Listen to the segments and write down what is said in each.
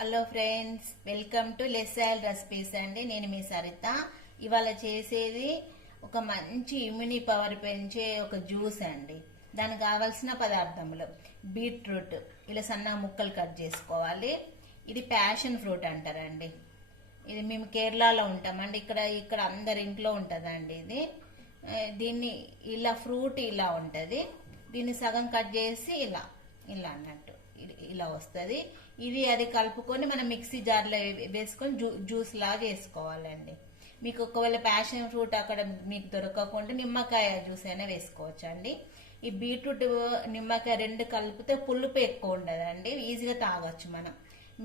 Hello friends, welcome to less oil recipes అండి. నేను మీ సరిత. ఇవాళ చేసేది ఒక మంచి ఇమ్యూని పవర్ పెంచే ఒక జ్యూస్ అండి. దానికి కావాల్సిన పదార్థములు: బీట్రూట్ ఇలా సన్నగా ముక్కలు కట్ చేసుకోవాలి. ఇది ప్యాషన్ ఫ్రూట్ అంటారండి. ఇది మేము కేరళలో ఉంటామండి. ఇక్కడ అందరి ఇంట్లో ఉంటుందండి ఇది. దీన్ని ఇలా ఫ్రూట్ ఇలా ఉంటుంది. దీన్ని సగం కట్ చేసి ఇలా ఇలా అన్నట్టు ఇలా వస్తుంది. ఇది అది కలుపుకొని మనం మిక్సీ జార్లో వేసుకొని జ్యూస్ లాగా చేసుకోవాలండి. మీకు ఒకవేళ ప్యాషన్ ఫ్రూట్ అక్కడ మీకు దొరకకుండా నిమ్మకాయ జ్యూస్ అయినా వేసుకోవచ్చు అండి. ఈ బీట్రూట్ నిమ్మకాయ రెండు కలిపితే పులుపు ఎక్కువ ఉండదండి, ఈజీగా తాగొచ్చు మనం.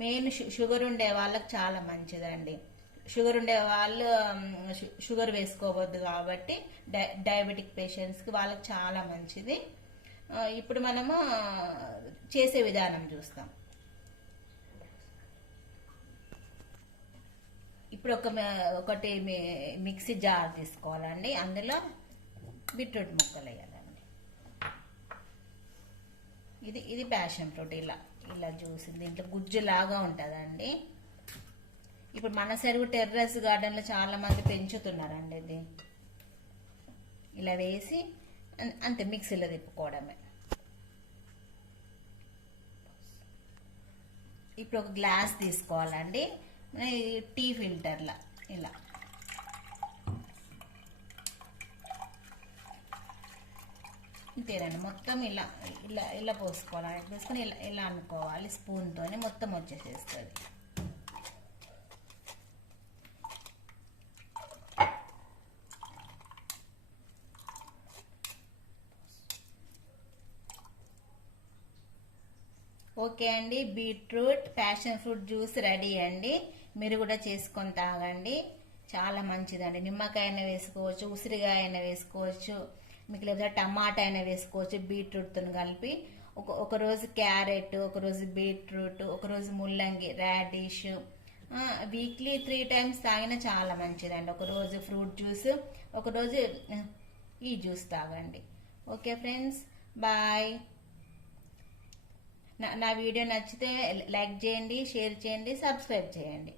మెయిన్ షుగర్ ఉండే వాళ్ళకి చాలా మంచిదండి. షుగర్ ఉండే వాళ్ళు షుగర్ వేసుకోవద్దు కాబట్టి డయాబెటిక్ పేషెంట్స్కి వాళ్ళకి చాలా మంచిది. ఇప్పుడు మనము చేసే విధానం చూస్తాం. ఇప్పుడు ఒకటి మిక్సీ జార్ తీసుకోవాలండి. అందులో బీట్రూట్ ముక్కలు వేయాలండి. ఇది ప్యాషన్ ఫ్రూట్ ఇలా ఇలా జ్యూస్. దీంట్లో గుజ్జు లాగా ఉంటుందండి. ఇప్పుడు మన సైడ్ టెర్రస్ గార్డెన్లో చాలా మంది పెంచుతున్నారండి. ఇది ఇలా వేసి అంతే మిక్సీలో తిప్పుకోవడమే. ఇప్పుడు ఒక గ్లాస్ తీసుకోవాలండి. టీ ఫిల్టర్లా ఇలా ఇంతేనండి. మొత్తం ఇలా ఇలా ఇలా పోసుకోవాలి. పోసుకొని ఇలా ఇలా అనుకోవాలి. స్పూన్తోనే మొత్తం వచ్చేసేస్తుంది. ఓకే అండి, beetroot passion fruit juice ready అండి. మీరు కూడా చేసుకొని తాగండి, చాలా మంచిదండి. నిమ్మకాయ అయినా వేసుకోవచ్చు, ఉసిరికాయ అయినా వేసుకోవచ్చు, మీకు లేదా టమాటా అయినా వేసుకోవచ్చు బీట్రూట్తో కలిపి. ఒకరోజు క్యారెట్, ఒకరోజు బీట్రూట్, ఒకరోజు ముల్లంగి, రాడిష్. వీక్లీ 3 times తాగినా చాలా మంచిదండి. ఒకరోజు ఫ్రూట్ జ్యూస్, ఒకరోజు ఈ జ్యూస్ తాగండి. Okay friends, bye. నా వీడియో నచ్చితే లైక్ చేయండి, షేర్ చేయండి, సబ్స్క్రైబ్ చేయండి.